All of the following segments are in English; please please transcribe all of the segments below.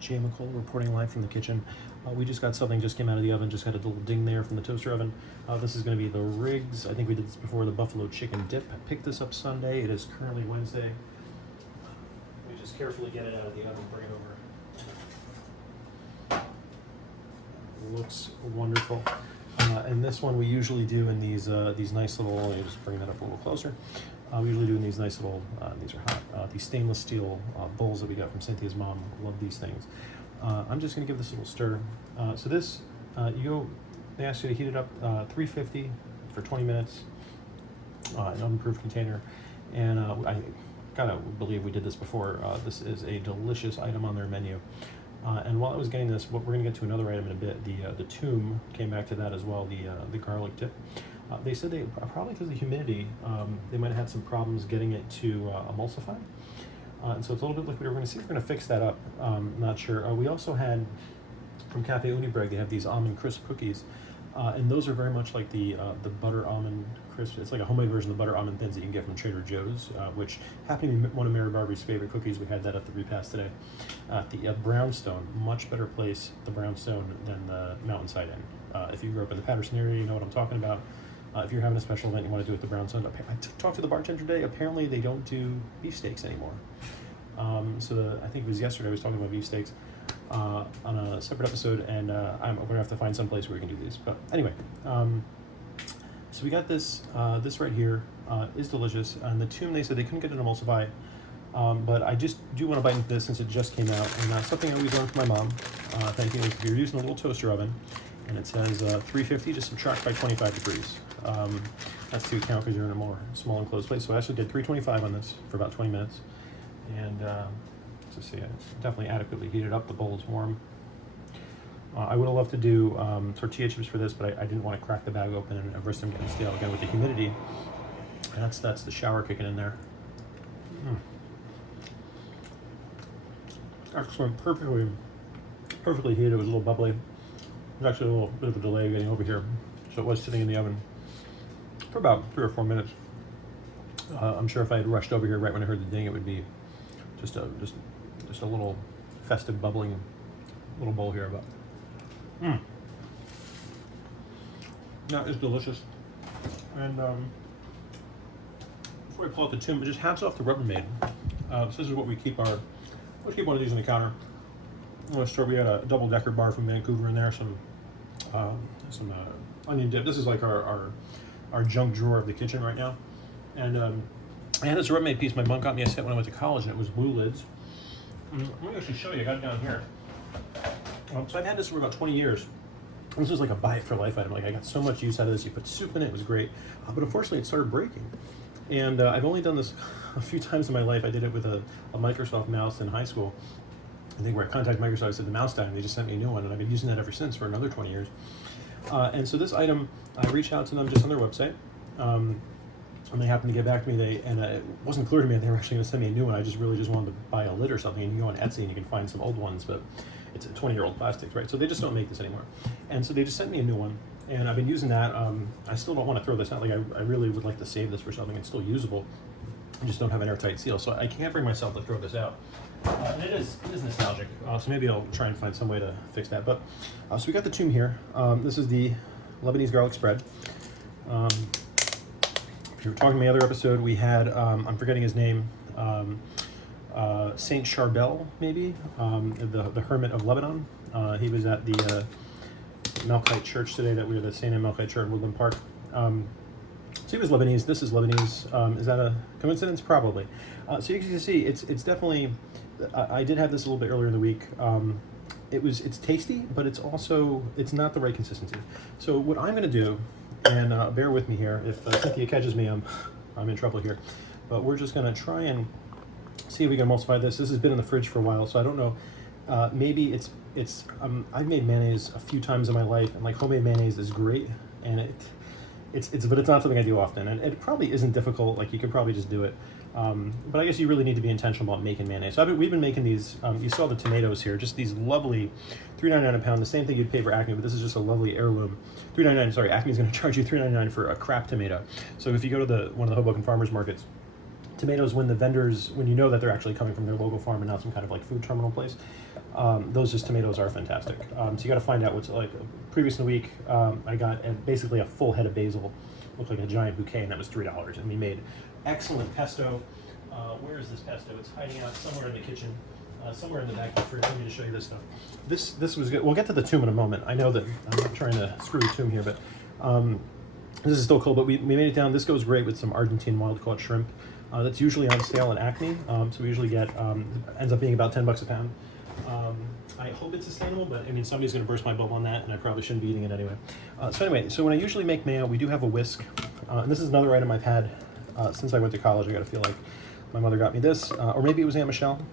Jmikola reporting live from the kitchen. We just got something, just came out of the oven, just got a little ding there from the toaster oven. This is going to be the Riggs. I think we did this before, the buffalo chicken dip. I picked this up Sunday. It is currently Wednesday. Let me just carefully get it out of the oven, bring it over. Looks wonderful. And this one we usually do in these nice little, let me just bring that up a little closer. We usually do in these nice little, these are hot, these stainless steel bowls that we got from Cynthia's mom. Love these things. I'm just going to give this a little stir. So this, they ask you to heat it up 350 for 20 minutes, an oven-proof container. And I kind of believe we did this before. This is a delicious item on their menu. And while I was getting this, we're going to get to another item in a bit. The tomb came back to that as well, the garlic dip. They said they probably because of the humidity, they might have had some problems getting it to emulsify. And so it's a little bit liquid. We're going to see if we're going to fix that up. Not sure. We also had from Cafe Unibreg, they have these almond crisp cookies. And those are very much like the butter almond crisp. It's like a homemade version of the butter almond thins that you can get from Trader Joe's, which happened to be one of Mary Barbie's favorite cookies. We had that at the repast today. The Brownstone, much better place, the Brownstone, than the Mountainside Inn. If you grew up in the Patterson area, you know what I'm talking about. If you're having a special event you want to do at the Brownstone, I talked to the bartender today. Apparently they don't do beefsteaks anymore. So I think it was yesterday I was talking about beefsteaks on a separate episode, and we're going to have to find some place where we can do these. But anyway, so we got this. This right here is delicious. And the tomb, they said they couldn't get it to emulsify, but I just do want to bite into this since it just came out. And something I always learned from my mom. Thank you. If you're using a little toaster oven, and it says 350, just subtract by 25 degrees. That's to account because you're in a more small enclosed place. So I actually did 325 on this for about 20 minutes. And let's see, it's definitely adequately heated up. The bowl is warm. I would have loved to do tortilla chips for this, but I didn't want to crack the bag open and risk them getting stale again with the humidity. And that's the shower kicking in there. Excellent, perfectly heated. It was a little bubbly. There's actually a little bit of a delay getting over here, so it was sitting in the oven for about 3 or 4 minutes. I'm sure if I had rushed over here right when I heard the ding, it would be just a little festive, bubbling little bowl here. But that is delicious. And before I pull out the tomb, just hats off to Rubbermaid. So this is what we keep let's keep one of these on the counter. We had a double-decker bar from Vancouver in there, some onion dip. This is like our junk drawer of the kitchen right now. And I had this Rubbermaid piece my mom got me a set when I went to college, and it was blue lids. Let me actually show you. I got it down here. So I've had this for about 20 years. This was like a buy it for life item. Like I got so much use out of this. You put soup in it. It was great. But unfortunately, it started breaking. And I've only done this a few times in my life. I did it with a Microsoft mouse in high school. I think where I contacted Microsoft, I said the mouse died, and they just sent me a new one, and I've been using that ever since for another 20 years. And so this item, I reached out to them just on their website, and they happened to get back to me. And it wasn't clear to me that they were actually going to send me a new one. I just really wanted to buy a lid or something, and you go on Etsy and you can find some old ones, but it's a 20-year-old plastics, right? So they just don't make this anymore. And so they just sent me a new one, and I've been using that. I still don't want to throw this out. Like I really would like to save this for something. It's still usable. I just don't have an airtight seal, so I can't bring myself to throw this out. And it is nostalgic, so maybe I'll try and find some way to fix that. But so we got the tomb here. This is the Lebanese garlic spread. If you were talking to my other episode, we had I'm forgetting his name, Saint Charbel, maybe the hermit of Lebanon. He was at the Melkite Church today. That we were the Saint Anne Melkite Church in Woodland Park. So he was Lebanese. This is Lebanese. Is that a coincidence? Probably. So you can see it's definitely. I did have this a little bit earlier in the week. It's tasty, but it's not the right consistency. So what I'm going to do, and bear with me here, if Cynthia catches me, I'm in trouble here. But we're just going to try and see if we can emulsify this. This has been in the fridge for a while, so I don't know. Maybe it's. I've made mayonnaise a few times in my life, and like homemade mayonnaise is great, and but it's not something I do often, and it probably isn't difficult. Like you could probably just do it, but I guess you really need to be intentional about making mayonnaise. So we've been making these. You saw the tomatoes here, just these lovely, $3.99 a pound. The same thing you'd pay for Acme, but this is just a lovely heirloom. $3.99. Sorry, Acme's going to charge you $3.99 for a crap tomato. So if you go to one of the Hoboken farmers markets, tomatoes when the vendors, when you know that they're actually coming from their local farm and not some kind of like food terminal place. Those just tomatoes are fantastic. So you got to find out what's like. Previous in the week, I got basically a full head of basil, looked like a giant bouquet, and that was $3. And we made excellent pesto. Where is this pesto? It's hiding out somewhere in the kitchen, somewhere in the back of the fridge. Let me just show you this stuff. This was good. We'll get to the toom in a moment. I know that I'm not trying to screw the toom here, but this is still cool. But we made it down. This goes great with some Argentine wild-caught shrimp. That's usually on sale at Acme, so we usually get, ends up being about $10 a pound. I hope it's sustainable, but I mean, somebody's going to burst my bubble on that, and I probably shouldn't be eating it anyway. So when I usually make mayo, we do have a whisk, and this is another item I've had since I went to college. I got to feel like my mother got me this, or maybe it was Aunt Michelle.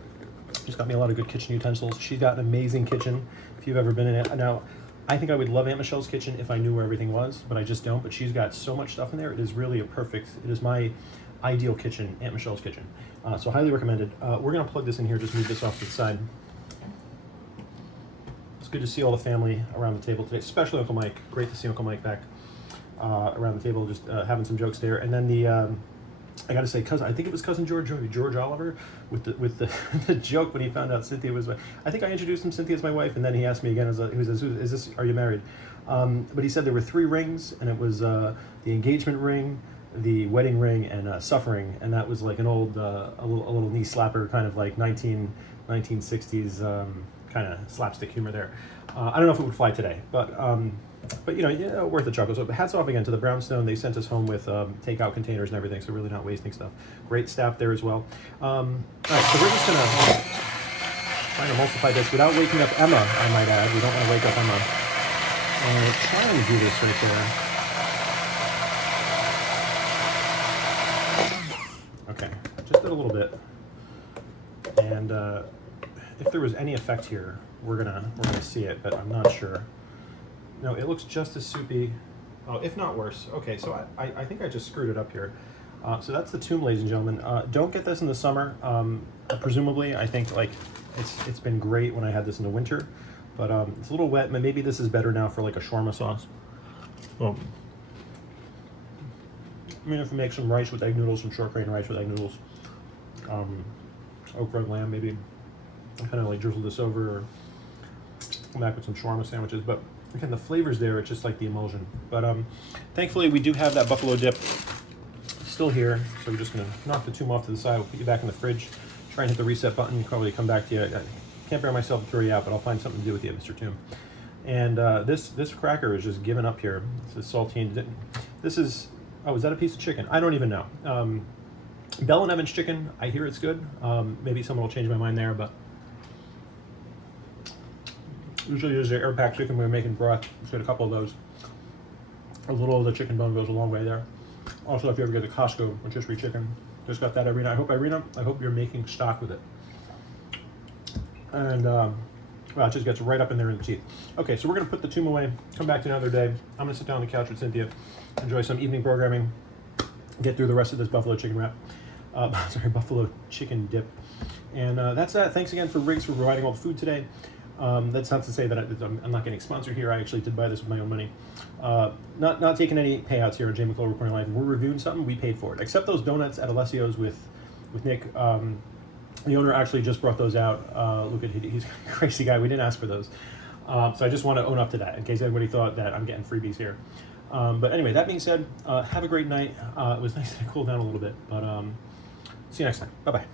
She's got me a lot of good kitchen utensils. She's got an amazing kitchen, if you've ever been in it. Now, I think I would love Aunt Michelle's kitchen if I knew where everything was, but I just don't. But she's got so much stuff in there. It is really it is my ideal kitchen, Aunt Michelle's kitchen. So highly recommended. We're going to plug this in here, just move this off to the side. It's good to see all the family around the table today, especially Uncle Mike. Great to see Uncle Mike back around the table, just having some jokes there. And then I got to say, I think it was cousin George Oliver with the joke when he found out Cynthia was I think I introduced him Cynthia as my wife, and then he asked me again, are you married? But he said there were 3 rings, and it was the engagement ring, the wedding ring, and suffering, and that was like an old a little knee slapper, kind of like 1960s kind of slapstick humor there. I don't know if it would fly today, but you know, yeah, worth a chuckle. So hats off again to the Brownstone. They sent us home with takeout containers and everything, so really not wasting stuff. Great staff there as well. All right, so we're just gonna try to emulsify this without waking up Emma, I might add. We don't want to wake up Emma. Try and do this right there. Okay, just did a little bit. And if there was any effect here, we're gonna see it, but I'm not sure. No, it looks just as soupy, if not worse. Okay, so I think I just screwed it up here. So that's the toom, ladies and gentlemen. Don't get this in the summer. Presumably, I think like it's been great when I had this in the winter, but it's a little wet. Maybe this is better now for like a shawarma sauce. Well, I mean, if we make some rice with egg noodles, some short grain rice with egg noodles, okra and lamb, maybe kind of like drizzle this over, or come back with some shawarma sandwiches. But again, the flavors there, it's just like the emulsion. But thankfully, we do have that buffalo dip still here, so we're just gonna knock the toom off to the side. We'll put you back in the fridge. Try and hit the reset button. Probably come back to you. I can't bear myself to throw you out, but I'll find something to do with you, Mr. Toom. And this cracker is just giving up here. This is saltine. This is, oh, is that a piece of chicken? I don't even know. Bell & Evans chicken, I hear it's good. Maybe someone will change my mind there, but usually there's an air-packed chicken we're making broth. Let's get a couple of those. A little of the chicken bone goes a long way there. Also, if you ever get to Costco rotisserie chicken, just got that, Irina. I hope you're making stock with it. And well, it just gets right up in there in the teeth. Okay, so we're gonna put the toom away, come back to another day. I'm gonna sit down on the couch with Cynthia, enjoy some evening programming, get through the rest of this buffalo chicken wrap. Buffalo chicken dip. And that's that. Thanks again for Riggs for providing all the food today. That's not to say that I'm not getting sponsored here. I actually did buy this with my own money. Not taking any payouts here at Jmikola Reporting Live. We're reviewing something, we paid for it. Except those donuts at Alessio's with Nick. The owner actually just brought those out. Look at he's a crazy guy. We didn't ask for those. So I just want to own up to that in case anybody thought that I'm getting freebies here. But anyway, that being said, have a great night. It was nice to cool down a little bit. But see you next time. Bye-bye.